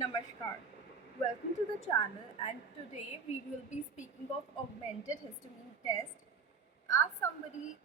Namaskar. Welcome to the channel, and today we will be speaking of augmented histamine test. As somebody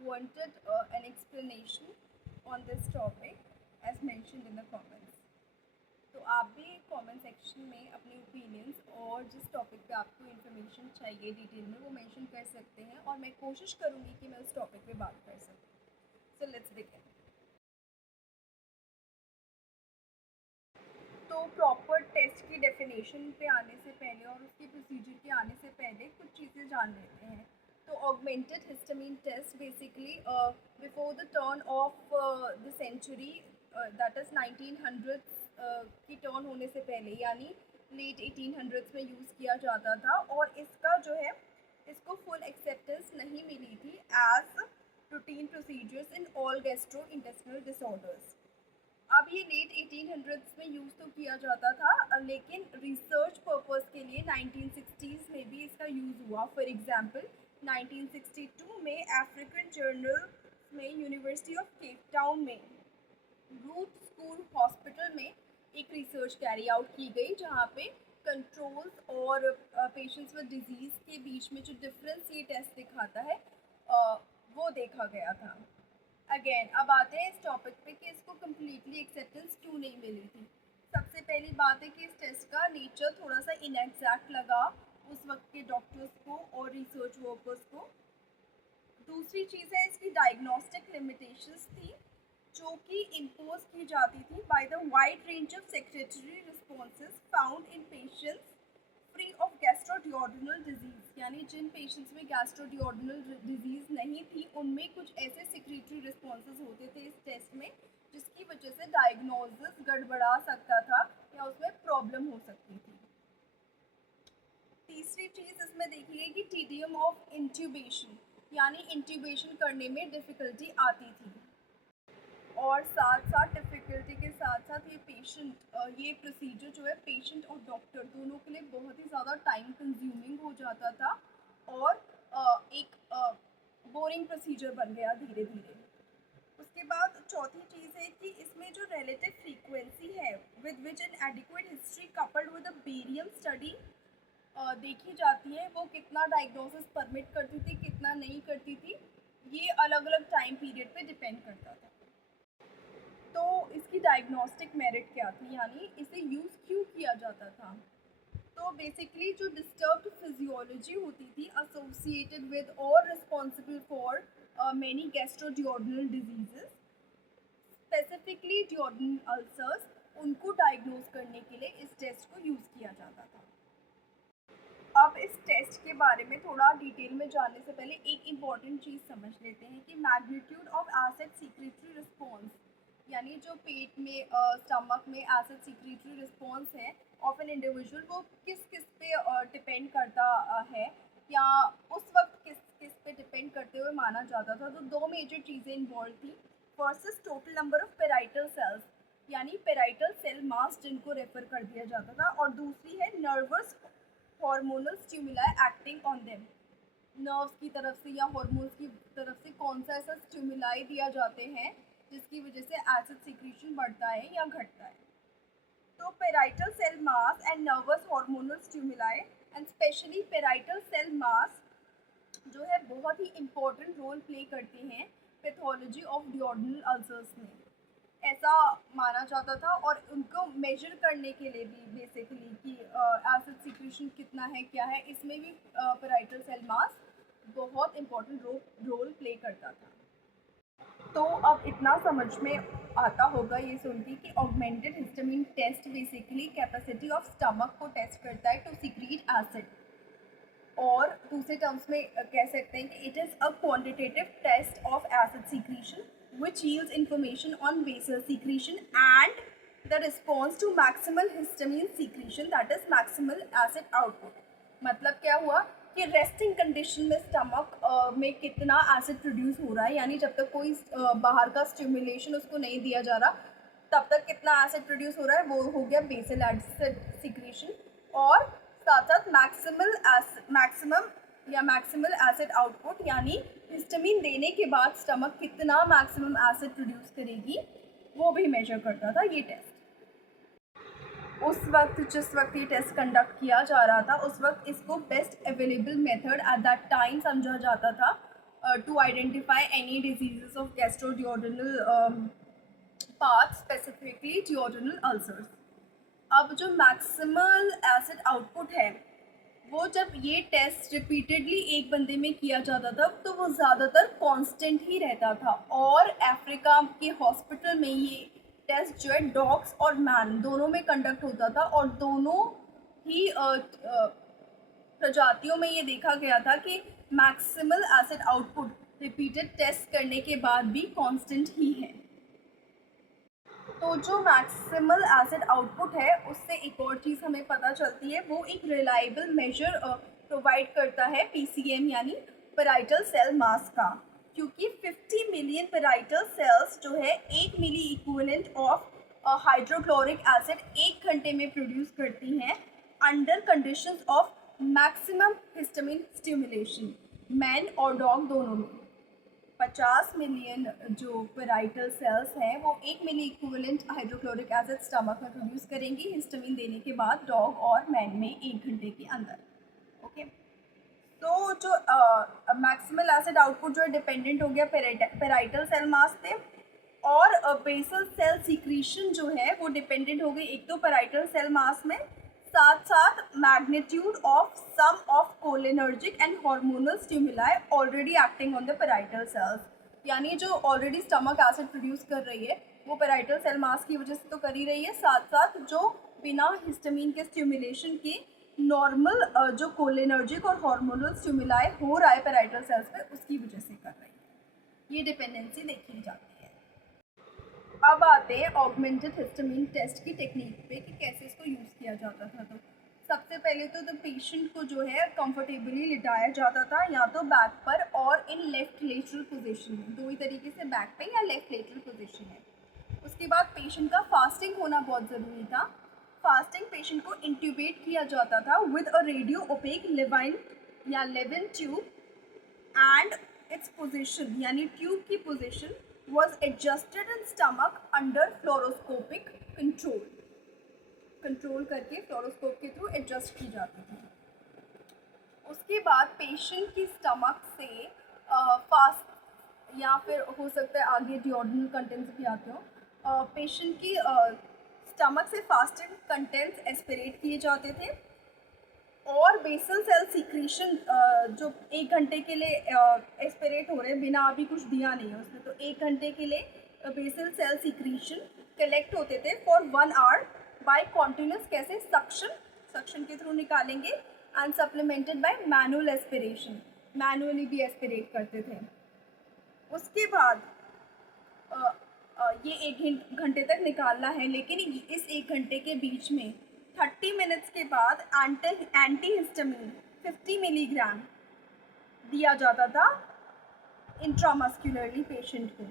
wanted an explanation on this topic as mentioned in the comments, तो आप भी comment section में अपने opinions और जिस topic पे आपको information चाहिए डिटेल में वो मेंशन कर सकते हैं और मैं कोशिश करूँगी कि मैं उस टॉपिक पे बात कर सकूँ. So let's begin. तो प्रॉपर टेस्ट की डेफिनेशन पे आने से पहले और उसके प्रोसीजर के आने से पहले कुछ चीज़ें जान लेते हैं. तो augmented histamine test basically before the turn of the century, that is 1900 की टर्न होने से पहले यानी लेट 1800s में यूज़ किया जाता था और इसका जो है इसको फुल एक्सेप्टेंस नहीं मिली थी as routine procedures in all gastrointestinal disorders. अब ये लेट 1800s में यूज़ तो किया जाता था, लेकिन रिसर्च पर्पस के लिए 1960s में भी इसका यूज़ हुआ. फॉर एग्जांपल 1962 में अफ्रीकन जर्नल में यूनिवर्सिटी ऑफ केप टाउन में रूट स्कूल हॉस्पिटल में एक रिसर्च कैरी आउट की गई जहाँ पे कंट्रोल्स और पेशेंट्स विद डिजीज़ के बीच में जो डिफरेंस ये टेस्ट दिखाता है वो देखा गया था. अगेन अब आते हैं इस टॉपिक पे कि इसको कम्प्लीटली एक्सेप्टेंस क्यों नहीं मिली थी. सबसे पहली बात है कि इस टेस्ट का नेचर थोड़ा सा इनएग्जैक्ट लगा उस वक्त के डॉक्टर्स को और रिसर्च वर्कर्स को. दूसरी चीज़ है इसकी डायग्नोस्टिक लिमिटेशंस थी जो कि इम्पोज की जाती थी by the wide range of secretory responses found in patients free of gastroduodenal disease. यानी जिन पेशेंट्स में गैस्ट्रोड्यूओडेनल डिजीज़ नहीं थी उनमें कुछ ऐसे सेक्रेटरी रिस्पॉन्सेज होते थे इस टेस्ट में जिसकी वजह से डायग्नोसिस गड़बड़ा सकता था या उसमें प्रॉब्लम हो सकती थी. तीसरी चीज़ इसमें देखी गई कि टीडियम ऑफ इंट्यूबेशन यानी इंट्यूबेशन करने में डिफ़िकल्टी आती थी और साथ साथ डिफ़िकल्टी के साथ साथ ये प्रोसीजर जो है पेशेंट और डॉक्टर दोनों के लिए बहुत ही ज़्यादा टाइम कंज्यूमिंग हो जाता था और एक बोरिंग प्रोसीजर बन गया धीरे धीरे. उसके बाद चौथी चीज़ है कि इसमें जो रिलेटिव फ्रीक्वेंसी है with which N adequate history coupled with a barium study देखी जाती है वो कितना डायग्नोसिस परमिट करती थी कितना नहीं करती थी, ये अलग अलग टाइम पीरियड पे डिपेंड करता था. तो इसकी डायग्नोस्टिक मेरिट क्या थी यानी इसे यूज़ क्यों किया जाता था. तो बेसिकली जो डिस्टर्ब्ड फिजियोलॉजी होती थी एसोसिएटेड विद और responsible for many gastroduodenal diseases specifically duodenal ulcers उनको डायग्नोज करने के लिए इस टेस्ट को यूज़ किया जाता था. अब इस टेस्ट के बारे में थोड़ा डिटेल में जानने से पहले एक इम्पॉर्टेंट चीज़ समझ लेते हैं कि magnitude of acid secretory response यानी जो पेट में स्टमक में एसिड सीक्रेटरी रिस्पॉन्स है ऑफ एन इंडिविजुअल वो किस किस पे डिपेंड करता है या उस वक्त किस किस पे डिपेंड करते हुए माना जाता था. तो दो मेजर चीज़ें इन्वॉल्व थी. First is total number of parietal cells यानी पेराइटल सेल मास जिनको रेफर कर दिया जाता था और दूसरी है nervous hormonal stimuli acting on them. Nerves की तरफ से या हार्मोन्स की तरफ से कौन सा ऐसा स्टिमुलाई दिया जाते हैं जिसकी वजह से एसिड सीक्रेशन बढ़ता है या घटता है. तो parietal cell mass and nervous hormonal stimuli and specially parietal cell mass जो है बहुत ही इम्पोर्टेंट रोल प्ले करते हैं पैथोलॉजी ऑफ ड्यूओडेनल अल्सर्स में, ऐसा माना जाता था. और उनको मेजर करने के लिए भी बेसिकली कि एसिड सीक्रेशन कितना है क्या है इसमें भी पेराइटल सेल मास बहुत इम्पोर्टेंट रोल प्ले करता था. तो अब इतना समझ में आता होगा ये सुन के कि augmented histamine test basically capacity of stomach को टेस्ट करता है टू सीक्रेट एसिड और दूसरे टर्म्स में कह सकते हैं कि it is a quantitative test of acid secretion which yields information on basal secretion and the response to maximal histamine secretion that is maximal acid output. मतलब क्या हुआ कि रेस्टिंग कंडीशन में स्टमक में कितना एसिड प्रोड्यूस हो रहा है यानी जब तक कोई बाहर का स्टिमुलेशन उसको नहीं दिया जा रहा तब तक कितना एसिड प्रोड्यूस हो रहा है वो हो गया बेसल एसिड सीक्रेशन. और साथ साथ मैक्सिमल एसिड आउटपुट यानी हिस्टामिन देने के बाद स्टमक कितना मैक्सिमम एसिड प्रोड्यूस करेगी वो भी मेजर करता था ये टेस्ट. उस वक्त जिस वक्त ये टेस्ट कंडक्ट किया जा रहा था उस वक्त इसको best available method at that time समझा जाता था to identify any diseases of gastroduodenal path, specifically duodenal ulcers. अब जो मैक्सिमल एसिड आउटपुट है वो जब ये टेस्ट रिपीटेडली एक बंदे में किया जाता था तो वो ज़्यादातर कांस्टेंट ही रहता था, और अफ्रीका के हॉस्पिटल में ये टेस्ट जो है डॉग्स और मैन दोनों में कंडक्ट होता था, और दोनों ही प्रजातियों में ये देखा गया था कि maximal acid output repeated test करने के बाद भी कांस्टेंट ही है। तो जो मैक्सिमल एसिड आउटपुट है उससे एक और चीज़ हमें पता चलती है, वो एक रिलायबल मेजर प्रोवाइड करता है पीसीएम यानी पेराइटल सेल मास का, क्योंकि 50 मिलियन पेराइटल सेल्स जो है 1 मिली इक्विवेलेंट ऑफ हाइड्रोक्लोरिक एसिड 1 घंटे में प्रोड्यूस करती हैं under conditions of maximum histamine stimulation, man और डॉग दोनों में। 50 मिलियन जो पेराइटल सेल्स हैं वो 1 मिली इक्विवेलेंट हाइड्रोक्लोरिक एसिड स्टमक में प्रोड्यूस करेंगी हिस्टामिन देने के बाद डॉग और मैन में 1 घंटे के अंदर। ओके, तो जो मैक्सिमल एसिड आउटपुट जो है डिपेंडेंट हो गया पेराइटल सेल मास पे, और बेसल सेल सीक्रीशन जो है वो डिपेंडेंट हो गई एक तो पेराइटल सेल मास में, साथ साथ magnitude of some of cholinergic and hormonal stimuli already acting on the parietal cells. यानी जो ऑलरेडी स्टमक एसिड प्रोड्यूस कर रही है वो पेराइटल सेल मास की वजह से तो कर ही रही है, साथ साथ जो बिना हिस्टामिन के स्टिमुलेशन के नॉर्मल जो कोलिनर्जिक और हार्मोनल स्टिमुलाई हो रहा है पेराइटल सेल्स पे उसकी वजह से कर रही है। ये डिपेंडेंसी देखी जाती है। अब आते हैं ऑगमेंटेड हिस्टामिन टेस्ट की टेक्निक पे कि कैसे इसको यूज़ किया जाता था। तो सबसे पहले तो पेशेंट को जो है कंफर्टेबली लिटाया जाता था, या तो बैक पर और इन लेफ्ट लेटरल पोजीशन में, दो ही तरीके से, बैक पे या लेफ्ट लेटरल पोजीशन में। उसके बाद पेशेंट का फास्टिंग होना बहुत ज़रूरी था। फास्टिंग पेशेंट को इंट्यूबेट किया जाता था with a radio opaque Levine या Levin tube, and its position यानी ट्यूब की position was adjusted in stomach under fluoroscopic control करके फ्लोरोस्कोप के थ्रू एडजस्ट की जाती थी। उसके बाद पेशेंट की स्टमक से फास्ट या फिर हो सकता है आगे डिओडेनल कंटेंट्स भी आते हो, पेशेंट की स्टमक से फास्टेड कंटेंट्स एस्पिरेट किए जाते थे, और बेसल सेल सीक्रीशन जो 1 घंटे के लिए एस्पिरेट हो रहे हैं बिना अभी कुछ दिया नहीं है उसमें, तो 1 घंटे के लिए बेसल सेल सीक्रीशन कलेक्ट होते थे फॉर 1 आवर बाय कॉन्टिन्यूस, कैसे, सक्शन के थ्रू निकालेंगे, and supplemented bye manual aspiration, manually भी एस्पिरेट करते थे। उसके बाद ये 1 घंटे तक निकालना है, लेकिन इस 1 घंटे के बीच में 30 मिनट्स के बाद एंटी हिस्टामिन 50 मिलीग्राम दिया जाता था इंट्रामस्कुलरली पेशेंट को,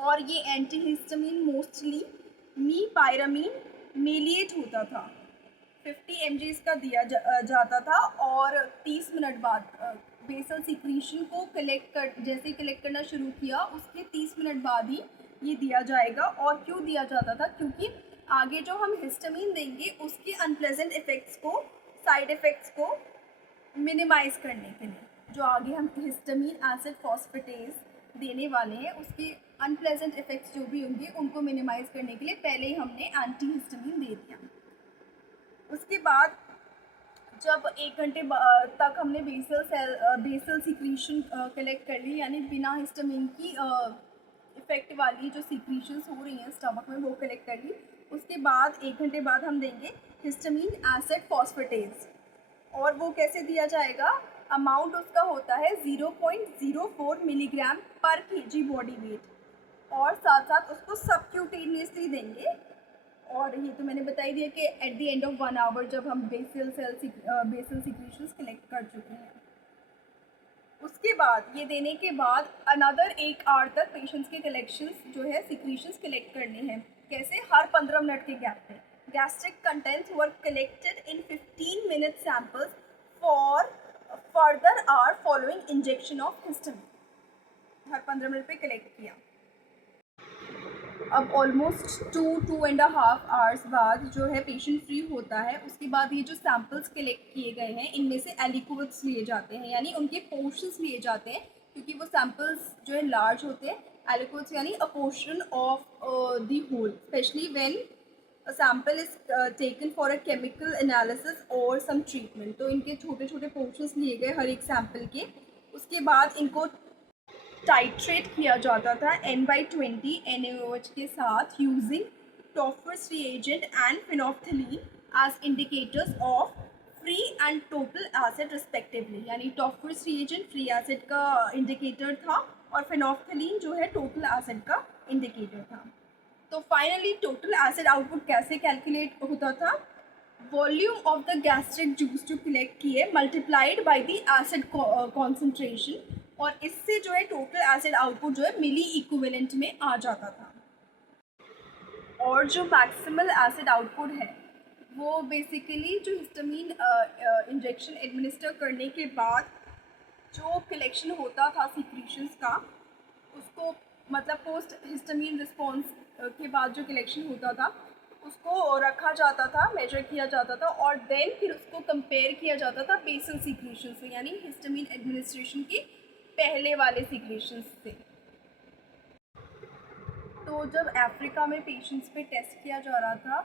और ये एंटी हिस्टामिन मोस्टली मीपायरामीन मेलिएट होता था। 50 mg इसका दिया जाता था, और 30 मिनट बाद बेसल सीक्रीशन को जैसे ही कलेक्ट करना शुरू किया उसके 30 मिनट बाद ही ये दिया जाएगा। और क्यों दिया जाता था, क्योंकि आगे जो हम हिस्टामिन देंगे उसके अनप्लेजेंट इफ़ेक्ट्स को, साइड इफ़ेक्ट्स को मिनिमाइज़ करने के लिए, जो आगे हम हिस्टामिन एसिड फॉस्फेटेज देने वाले हैं उसके अनप्लेजेंट इफ़ेक्ट्स जो भी होंगे उनको मिनिमाइज़ करने के लिए पहले ही हमने एंटी हिस्टामिन दे दिया। उसके बाद जब 1 घंटे तक हमने बेसल सीक्रीशन कलेक्ट कर ली, यानी बिना हिस्टामिन की इफ़ेक्ट वाली जो सीक्रीशंस हो रही हैं स्टमक में वो कलेक्ट कर ली। उसके बाद 1 घंटे बाद हम देंगे हिस्टामिन एसिड फॉस्फेटेज, और वो कैसे दिया जाएगा, अमाउंट उसका होता है 0.04 मिलीग्राम पर केजी बॉडी वेट, और साथ साथ उसको सबक्यूटेनियसली देंगे। और ये तो मैंने बता ही दिया कि at the end of 1 hour जब हम बेसल सीक्रीशंस कलेक्ट कर चुके हैं। उसके बाद ये देने के बाद अनदर 1 आवर तक पेशेंट्स के कलेक्शंस जो है सीक्रीशंस कलेक्ट करने हैं, कैसे, हर 15 मिनट के गैप पे। Gastric contents were collected in 15 minute samples for further hour following injection of histamine, हर 15 मिनट पे कलेक्ट किया। अब ऑलमोस्ट 2-2.5 आवर्स बाद जो है पेशेंट फ्री होता है। उसके बाद ये जो सैम्पल्स कलेक्ट किए गए हैं इनमें से एलिक्वट्स लिए जाते हैं, यानी उनके पोर्शंस लिए जाते हैं, क्योंकि वो सैम्पल्स जो है लार्ज होते हैं। एलिक्वट्स यानी a portion of the whole, specially when a sample is taken for a chemical analysis और सम ट्रीटमेंट। तो इनके छोटे छोटे पोर्शंस लिए गए हर एक सैम्पल के। उसके बाद इनको टाइट्रेट किया जाता था N/20 NaOH के साथ using Topfer's reagent and phenolphthalein as indicators of free and total acid respectively. यानी टॉफर्स रिएजेंट फ्री एसिड का इंडिकेटर था और फिनोल्फथलीन जो है टोटल एसिड का इंडिकेटर था। तो फाइनली टोटल एसिड आउटपुट कैसे कैलकुलेट होता था? Volume of the gastric juice जो कलेक्ट किए multiplied by the acid concentration, और इससे जो है टोटल एसिड आउटपुट जो है मिली इक्विवेलेंट में आ जाता था। और जो मैक्सिमल एसिड आउटपुट है वो बेसिकली जो हिस्टामीन इंजेक्शन एडमिनिस्टर करने के बाद जो कलेक्शन होता था सीक्रेशंस का, उसको मतलब पोस्ट हिस्टामीन रिस्पॉन्स के बाद जो कलेक्शन होता था उसको रखा जाता था, मेजर किया जाता था, और देन फिर उसको कंपेयर किया जाता था बेसल सीक्रेशन से, यानी हिस्टामीन एडमिनिस्ट्रेशन के पहले वाले सीक्रेशंस से। तो जब अफ्रीका में पेशेंट्स पे टेस्ट किया जा रहा था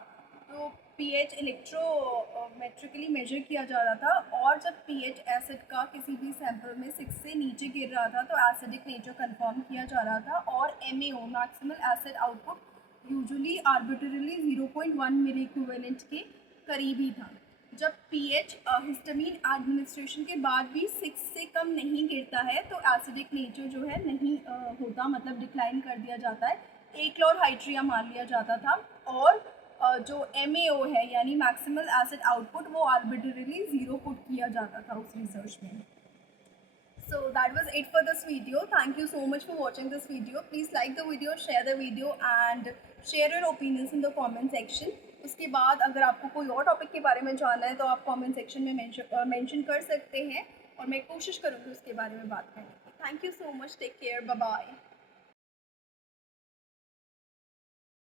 तो पीएच इलेक्ट्रोमेट्रिकली मेजर किया जा रहा था, और जब पीएच एसिड का किसी भी सैंपल में 6 से नीचे गिर रहा था तो एसिडिक नेचर कंफर्म किया जा रहा था, और MAO maximal acid output usually arbitrarily 0.1 मिली इक्विवेलेंट के करीब ही था। जब पीएच हिस्टामीन एडमिनिस्ट्रेशन के बाद भी 6 से कम नहीं गिरता है तो एसिडिक नेचर जो है नहीं होता, मतलब डिक्लाइन कर दिया जाता है, एक्लोरहाइड्रिया मान लिया जाता था। और जो एमएओ है यानी मैक्सिमल एसिड आउटपुट वो आर्बिट्ररीली 0 पुट किया जाता था उस रिसर्च में। So that was it for this video. Thank you so much for watching this video. Please like the video, share the video and share your opinions in the comment section. उसके बाद अगर आपको कोई और topic के बारे में जानना है तो आप कमेंट सेक्शन में मेंशन कर सकते हैं और मैं कोशिश करूँगी उसके बारे में बात करने की। Thank you so much, take care, bye bye.